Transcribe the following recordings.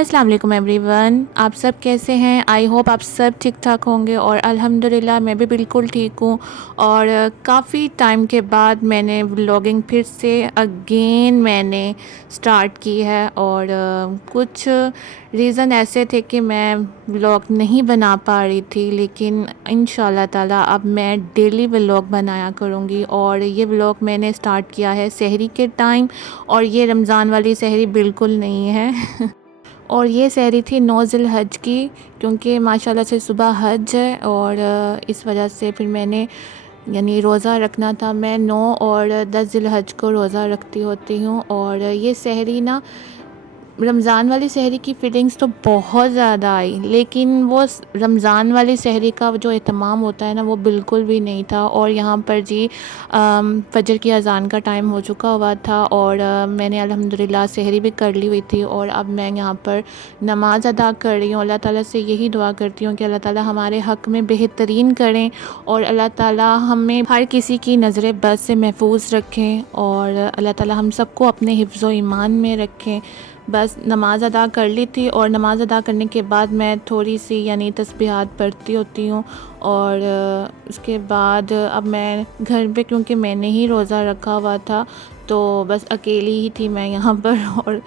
अस्सलाम वालेकुम एवरीवन, आप सब कैसे हैं। आई होप आप सब ठीक ठाक होंगे और अल्हम्दुलिल्लाह मैं भी बिल्कुल ठीक हूँ। और काफ़ी टाइम के बाद मैंने व्लॉगिंग फिर से अगेन मैंने स्टार्ट की है। और कुछ रीज़न ऐसे थे कि मैं व्लॉग नहीं बना पा रही थी, लेकिन इंशाल्लाह ताला अब मैं डेली व्लॉग बनाया करूँगी। और ये व्लॉग मैंने स्टार्ट किया है सहरी के टाइम, और ये रमज़ान वाली सहरी बिल्कुल नहीं है और ये सहरी थी 9 ज़िलहज की, क्योंकि माशाल्लाह से सुबह हज है और इस वजह से फिर मैंने यानी रोज़ा रखना था। मैं 9 और 10 ज़िलहज को रोज़ा रखती होती हूँ। और ये सहरी ना रमज़ान वाली सहरी की फ़ीलिंग्स तो बहुत ज़्यादा आई, लेकिन वो रमज़ान वाली सहरी का जो एहतमाम होता है ना, वो बिल्कुल भी नहीं था। और यहाँ पर जी फ़जर की अज़ान का टाइम हो चुका हुआ था और मैंने अल्हम्दुलिल्लाह सहरी भी कर ली हुई थी। और अब मैं यहाँ पर नमाज़ अदा कर रही हूँ। अल्लाह ताला से यही दुआ करती हूँ कि अल्लाह ताला हमारे हक़ में बेहतरीन करें और अल्लाह ताला हमें हर किसी की नज़र बद से महफूज रखें और अल्लाह ताला हम सबको अपने हिफ्ज़ व ईमान में रखें। बस नमाज़ अदा कर ली थी और नमाज़ अदा करने के बाद मैं थोड़ी सी यानी तस्बीहात पढ़ती होती हूँ। और उसके बाद अब मैं घर पे, क्योंकि मैंने ही रोज़ा रखा हुआ था, तो बस अकेली ही थी मैं यहाँ पर।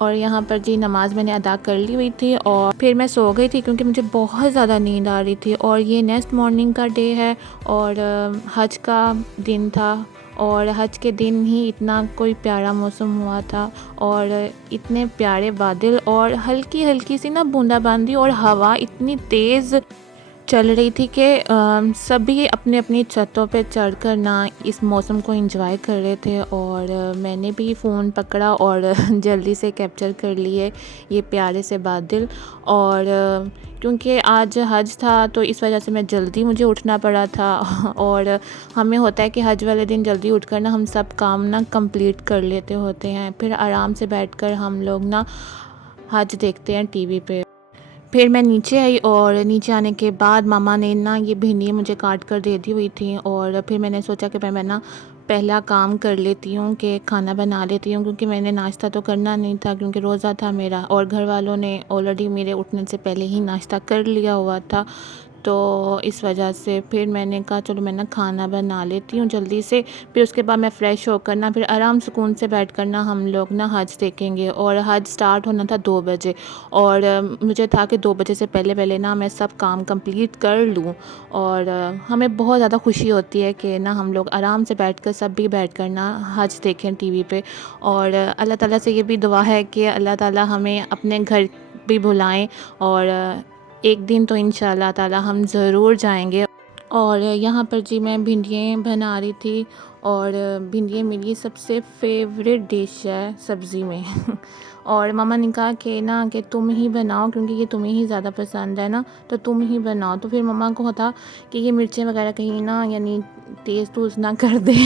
और यहाँ पर जी नमाज़ मैंने अदा कर ली हुई थी और फिर मैं सो गई थी, क्योंकि मुझे बहुत ज़्यादा नींद आ रही थी। और ये नेक्स्ट मॉर्निंग का डे है और हज का दिन था। और हज के दिन ही इतना कोई प्यारा मौसम हुआ था और इतने प्यारे बादल और हल्की हल्की सी ना बूंदाबांदी और हवा इतनी तेज़ चल रही थी कि सभी अपने अपनी छतों पे चढ़कर ना इस मौसम को एंजॉय कर रहे थे। और मैंने भी फ़ोन पकड़ा और जल्दी से कैप्चर कर लिए ये प्यारे से बादल। और क्योंकि आज हज था तो इस वजह से मैं जल्दी मुझे उठना पड़ा था और हमें होता है कि हज वाले दिन जल्दी उठकर ना हम सब काम ना कंप्लीट कर लेते होते हैं, फिर आराम से बैठकर हम लोग ना हज देखते हैं टीवी पे। फिर मैं नीचे आई और नीचे आने के बाद मामा ने ना ये भिंडी मुझे काट कर दे दी हुई थी। और फिर मैंने सोचा कि मैं ना पहला काम कर लेती हूँ कि खाना बना लेती हूँ, क्योंकि मैंने नाश्ता तो करना नहीं था क्योंकि रोज़ा था मेरा और घर वालों ने ऑलरेडी मेरे उठने से पहले ही नाश्ता कर लिया हुआ था। तो इस वजह से फिर मैंने कहा चलो मैं ना खाना बना लेती हूँ जल्दी से। फिर उसके बाद मैं फ़्रेश होकर ना फिर आराम सुकून से बैठ कर ना हम लोग ना हज देखेंगे। और हज स्टार्ट होना था 2 बजे और मुझे था कि 2 बजे से पहले पहले ना मैं सब काम कंप्लीट कर लूँ। और हमें बहुत ज़्यादा खुशी होती है कि ना हम लोग आराम से बैठ कर सब भी बैठ कर ना हज देखें टीवी पे। और अल्लाह ताला से ये भी दुआ है कि अल्लाह ताला हमें अपने घर भी बुलाएं और एक दिन तो इंशाल्लाह ताला हम ज़रूर जाएंगे। और यहाँ पर जी मैं भिंडियाँ बना रही थी और भिंडियाँ मेरी सबसे फेवरेट डिश है सब्ज़ी में और मामा ने कहा कि ना कि तुम ही बनाओ, क्योंकि ये तुम्हें ही ज़्यादा पसंद है ना, तो तुम ही बनाओ। तो फिर मम्मा को था कि ये मिर्चें वगैरह कहीं ना यानी तेज़ तूज़ ना कर दे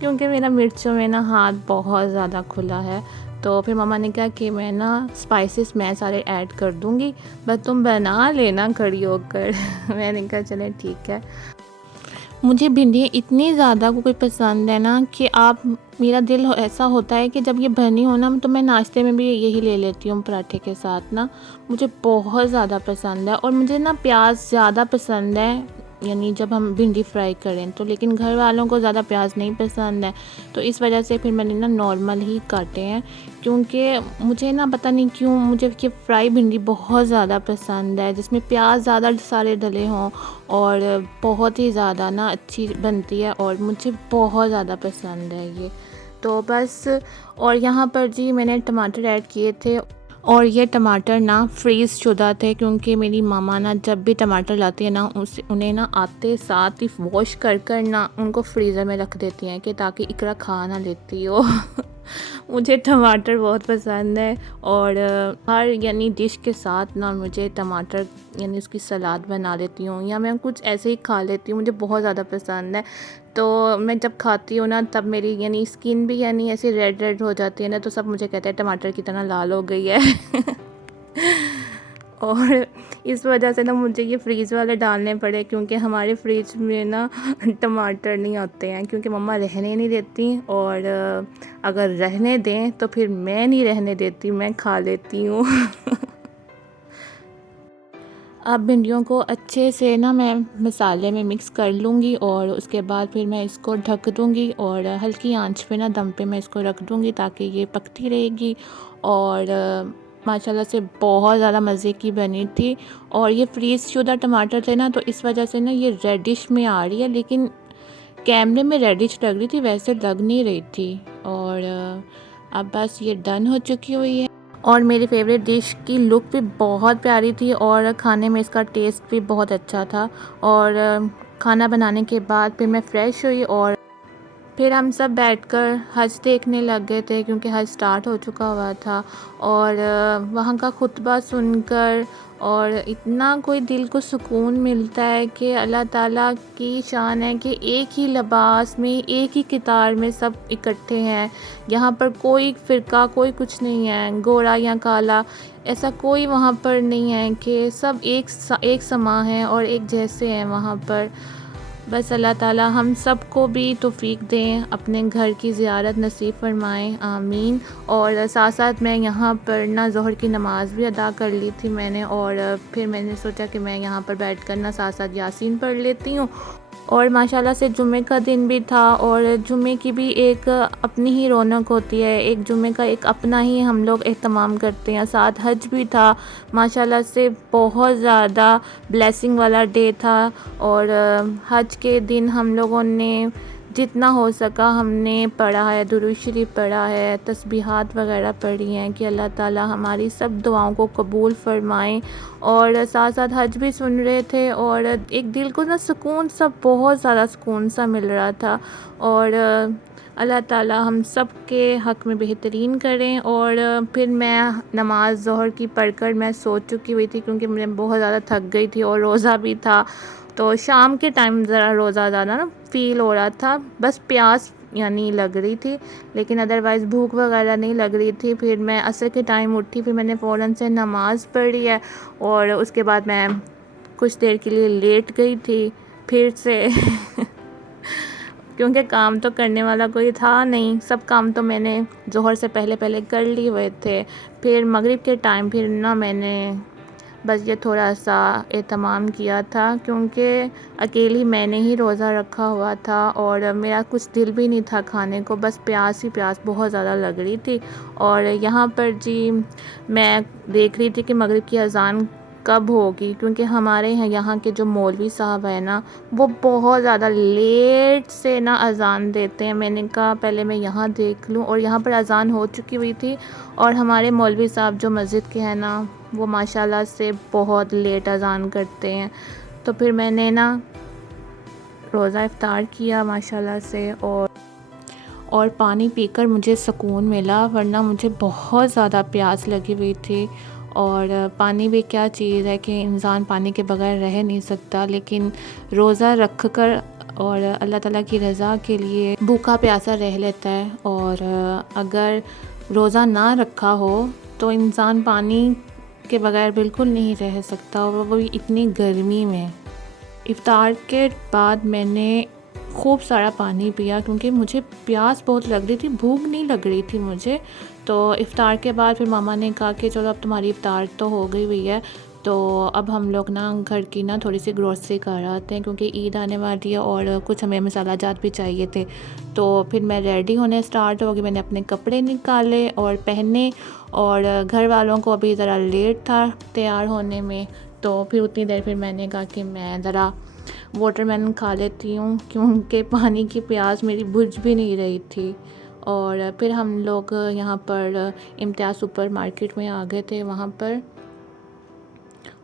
क्योंकि मेरा मिर्चों में ना हाथ बहुत ज़्यादा खुला है। तो फिर मम्मा ने कहा कि मैं ना स्पाइसेस मैं सारे ऐड कर दूँगी, बस तुम बना लेना खड़ी होकर मैंने कहा चले ठीक है। मुझे भिंडियाँ इतनी ज़्यादा कोई पसंद है ना कि आप मेरा दिल ऐसा होता है कि जब ये बनी हो ना तो मैं नाश्ते में भी यही ले लेती हूँ पराठे के साथ ना। मुझे बहुत ज़्यादा पसंद है और मुझे ना प्याज ज़्यादा पसंद है, यानी जब हम भिंडी फ्राई करें तो। लेकिन घर वालों को ज़्यादा प्याज नहीं पसंद है, तो इस वजह से फिर मैंने ना नॉर्मल ही काटे हैं, क्योंकि मुझे ना पता नहीं क्यों मुझे ये फ्राई भिंडी बहुत ज़्यादा पसंद है जिसमें प्याज ज़्यादा सारे डले हों और बहुत ही ज़्यादा ना अच्छी बनती है और मुझे बहुत ज़्यादा पसंद है ये। तो बस और यहाँ पर जी मैंने टमाटर ऐड किए थे और ये टमाटर ना फ्रीज़ शुदा थे, क्योंकि मेरी मामा ना जब भी टमाटर लाती है ना उन्हें ना आते साथ ही वॉश कर कर ना उनको फ्रीज़र में रख देती हैं कि ताकि इकरा खा ना लेती हो मुझे टमाटर बहुत पसंद है और हर यानी डिश के साथ ना मुझे टमाटर यानी उसकी सलाद बना लेती हूँ या मैं कुछ ऐसे ही खा लेती हूँ, मुझे बहुत ज़्यादा पसंद है। तो मैं जब खाती हूँ ना तब मेरी यानी स्किन भी यानी ऐसी रेड रेड हो जाती है ना, तो सब मुझे कहते हैं टमाटर की तरह लाल हो गई है और इस वजह से ना मुझे ये फ्रीज़ वाले डालने पड़े, क्योंकि हमारे फ्रिज में ना टमाटर नहीं होते हैं, क्योंकि मम्मा रहने नहीं देती, और अगर रहने दें तो फिर मैं नहीं रहने देती, मैं खा लेती हूँ। अब भिंडियों को अच्छे से ना मैं मसाले में मिक्स कर लूँगी, और उसके बाद फिर मैं इसको ढक दूँगी, और हल्की आंच पे ना दम पे मैं इसको रख दूँगी ताकि ये पकती रहेगी। और माशाल्लाह से बहुत ज़्यादा मज़े की बनी थी। और ये फ्रीज़ शुदा टमाटर थे ना, तो इस वजह से ना ये रेडिश में आ रही है, लेकिन कैमरे में रेडिश लग रही थी, वैसे लग नहीं रही थी। और अब बस ये डन हो चुकी हुई है। और मेरी फेवरेट डिश की लुक भी बहुत प्यारी थी, और खाने में इसका टेस्ट भी बहुत अच्छा था। और खाना बनाने के बाद फिर मैं फ़्रेश हुई, और फिर हम सब बैठकर हज देखने लग गए थे, क्योंकि हज स्टार्ट हो चुका हुआ था। और वहाँ का खुतबा सुनकर और इतना कोई दिल को सुकून मिलता है कि अल्लाह ताला की शान है कि एक ही लिबास में, एक ही कितार में सब इकट्ठे हैं। यहाँ पर कोई फ़िरका, कोई कुछ नहीं है, गोरा या काला, ऐसा कोई वहाँ पर नहीं है, कि सब एक समा हैं और एक जैसे हैं वहाँ पर। बस अल्लाह ताला हम सब को भी तौफ़ीक दें, अपने घर की ज़ियारत नसीब फ़रमाएँ, आमीन। और साथ साथ मैं यहाँ पर ना ज़ोहर की नमाज़ भी अदा कर ली थी मैंने, और फिर मैंने सोचा कि मैं यहाँ पर बैठकर ना साथ साथ यासीन पढ़ लेती हूँ। और माशाल्लाह से जुमे का दिन भी था, और जुमे की भी एक अपनी ही रौनक होती है, एक जुमे का एक अपना ही हम लोग एहतमाम करते हैं। साथ हज भी था, माशाल्लाह से बहुत ज़्यादा ब्लेसिंग वाला डे था। और हज के दिन हम लोगों ने जितना हो सका हमने पढ़ा है, दुरूद शरीफ पढ़ा है, तस्बीहात वगैरह पढ़ी हैं कि अल्लाह ताला हमारी सब दुआओं को कबूल फ़रमाएँ। और साथ साथ हज भी सुन रहे थे, और एक दिल को ना सुकून सा, बहुत ज़्यादा सुकून सा मिल रहा था। और अल्लाह ताला हम सब के हक़ में बेहतरीन करें। और फिर मैं नमाज़ ज़ोहर की पढ़कर मैं सो चुकी हुई थी, क्योंकि मैं बहुत ज़्यादा थक गई थी और रोज़ा भी था। तो शाम के टाइम ज़रा रोज़ा ज़्यादा ना फ़ील हो रहा था, बस प्यास यानी लग रही थी, लेकिन अदरवाइज़ भूख वगैरह नहीं लग रही थी। फिर मैं असर के टाइम उठी, फिर मैंने फ़ौरन से नमाज़ पढ़ी है, और उसके बाद मैं कुछ देर के लिए लेट गई थी फिर से। क्योंकि काम तो करने वाला कोई था नहीं, सब काम तो मैंने ज़ोहर से पहले पहले कर लिए हुए थे। फिर मगरिब के टाइम फिर ना मैंने बस ये थोड़ा सा एहतमाम किया था, क्योंकि अकेली मैंने ही रोज़ा रखा हुआ था, और मेरा कुछ दिल भी नहीं था खाने को, बस प्यास ही प्यास बहुत ज़्यादा लग रही थी। और यहाँ पर जी मैं देख रही थी कि मगरिब की अज़ान कब होगी, क्योंकि हमारे यहाँ के जो मौलवी साहब हैं ना, वो बहुत ज़्यादा लेट से ना अज़ान देते हैं। मैंने कहा पहले मैं यहाँ देख लूँ, और यहाँ पर अज़ान हो चुकी हुई थी। और हमारे मौलवी साहब जो मस्जिद के हैं ना, वो माशाल्लाह से बहुत लेट अज़ान करते हैं। तो फिर मैंने ना रोज़ा इफ़्तार किया माशाल्लाह से, और पानी पीकर मुझे सुकून मिला, वरना मुझे बहुत ज़्यादा प्यास लगी हुई थी। और पानी भी क्या चीज़ है कि इंसान पानी के बगैर रह नहीं सकता, लेकिन रोज़ा रख कर और अल्लाह ताला की रज़ा के लिए भूखा प्यासा रह लेता है। और अगर रोज़ा ना रखा हो तो इंसान पानी के बगैर बिल्कुल नहीं रह सकता, और वो भी इतनी गर्मी में। इफ़्तार के बाद मैंने खूब सारा पानी पिया, क्योंकि मुझे प्यास बहुत लग रही थी, भूख नहीं लग रही थी मुझे। तो इफ़्तार के बाद फिर मामा ने कहा कि चलो अब तुम्हारी इफ़्तार तो हो गई हुई है, तो अब हम लोग ना घर की ना थोड़ी सी ग्रोसरी कर आते हैं, क्योंकि ईद आने वाली है और कुछ हमें मसाला जात भी चाहिए थे। तो फिर मैं रेडी होने स्टार्ट हो गई, मैंने अपने कपड़े निकाले और पहने, और घर वालों को अभी ज़रा लेट था तैयार होने में। तो फिर उतनी देर फिर मैंने कहा कि मैं ज़रा वाटरमेलन खा लेती हूँ, क्योंकि पानी की प्यास मेरी बुझ भी नहीं रही थी। और फिर हम लोग यहाँ पर इम्तियाज़ सुपर मार्केट में आ गए थे वहाँ पर।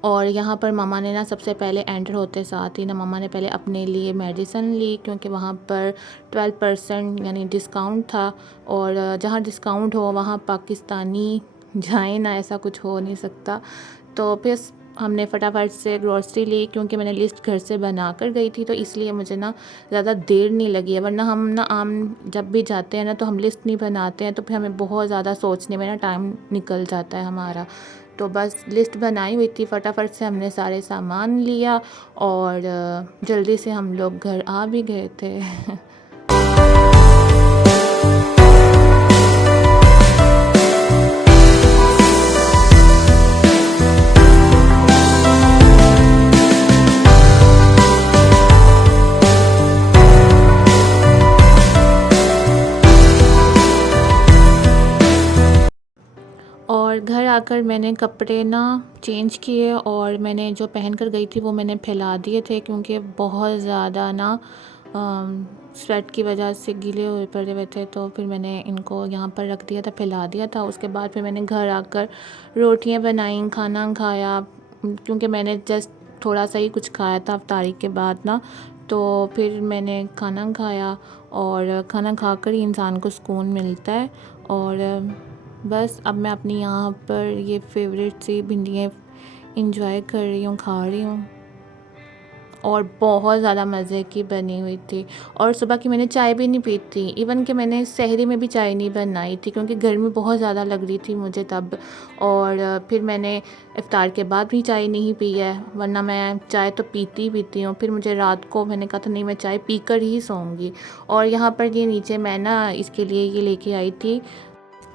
और यहाँ पर मामा ने ना सबसे पहले एंटर होते साथ ही ना मामा ने पहले अपने लिए मेडिसिन ली, क्योंकि वहाँ पर 12% यानी डिस्काउंट था, और जहाँ डिस्काउंट हो वहाँ पाकिस्तानी जाए ना, ऐसा कुछ हो नहीं सकता। तो फिर हमने फटाफट से ग्रॉसरी ली, क्योंकि मैंने लिस्ट घर से बना कर गई थी, तो इसलिए मुझे ना ज़्यादा देर नहीं लगी है। वरना हम ना आम जब भी जाते हैं ना, तो हम लिस्ट नहीं बनाते हैं, तो फिर हमें बहुत ज़्यादा सोचने में ना टाइम निकल जाता है हमारा। तो बस लिस्ट बनाई हुई थी, फटाफट से हमने सारे सामान लिया और जल्दी से हम लोग घर आ भी गए थे। और घर आकर मैंने कपड़े ना चेंज किए और मैंने जो पहन कर गई थी वो मैंने फैला दिए थे, क्योंकि बहुत ज़्यादा ना स्वेट की वजह से गीले हुए पड़े हुए थे। तो फिर मैंने इनको यहाँ पर रख दिया था, फैला दिया था। उसके बाद फिर मैंने घर आकर रोटियाँ बनाई, खाना खाया, क्योंकि मैंने जस्ट थोड़ा सा ही कुछ खाया था इफ्तारी के बाद ना। तो फिर मैंने खाना खाया और खाना खाकर ही इंसान को सुकून मिलता है। और बस अब मैं अपनी यहाँ पर ये फेवरेट सी भिंडियाँ इंजॉय कर रही हूँ, खा रही हूँ, और बहुत ज़्यादा मज़े की बनी हुई थी। और सुबह की मैंने चाय भी नहीं पी थी, इवन कि मैंने सहरी में भी चाय नहीं बनाई थी, क्योंकि गर्मी बहुत ज़्यादा लग रही थी मुझे तब। और फिर मैंने इफ़्तार के बाद भी चाय नहीं पी है, वरना मैं चाय तो पीती ही पीती हूँ। फिर मुझे रात को मैंने कहा था नहीं, मैं चाय पी कर ही सोऊंगी। और यहाँ पर ये नीचे मैं ना इसके लिए ये लेके आई थी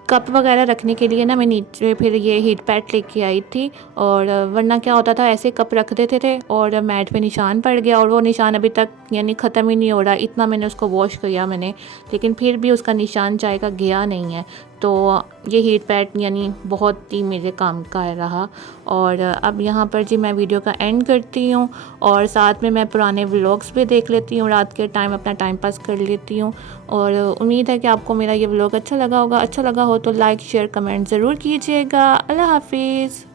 कप वगैरह रखने के लिए ना, मैं नीचे फिर ये हीट पैड लेके आई थी। और वरना क्या होता था, ऐसे कप रख देते थे और मैट पे निशान पड़ गया, और वो निशान अभी तक यानी ख़त्म ही नहीं हो रहा। इतना मैंने उसको वॉश किया मैंने, लेकिन फिर भी उसका निशान चाय का गया नहीं है। तो ये हीट पैड यानी बहुत ही मेरे काम का रहा। और अब यहाँ पर जी मैं वीडियो का एंड करती हूँ, और साथ में मैं पुराने व्लॉग्स भी देख लेती हूँ, रात के टाइम अपना टाइम पास कर लेती हूँ। और उम्मीद है कि आपको मेरा ये व्लॉग अच्छा लगा होगा। अच्छा लगा हो तो लाइक शेयर कमेंट ज़रूर कीजिएगा। अल्लाह हाफिज़।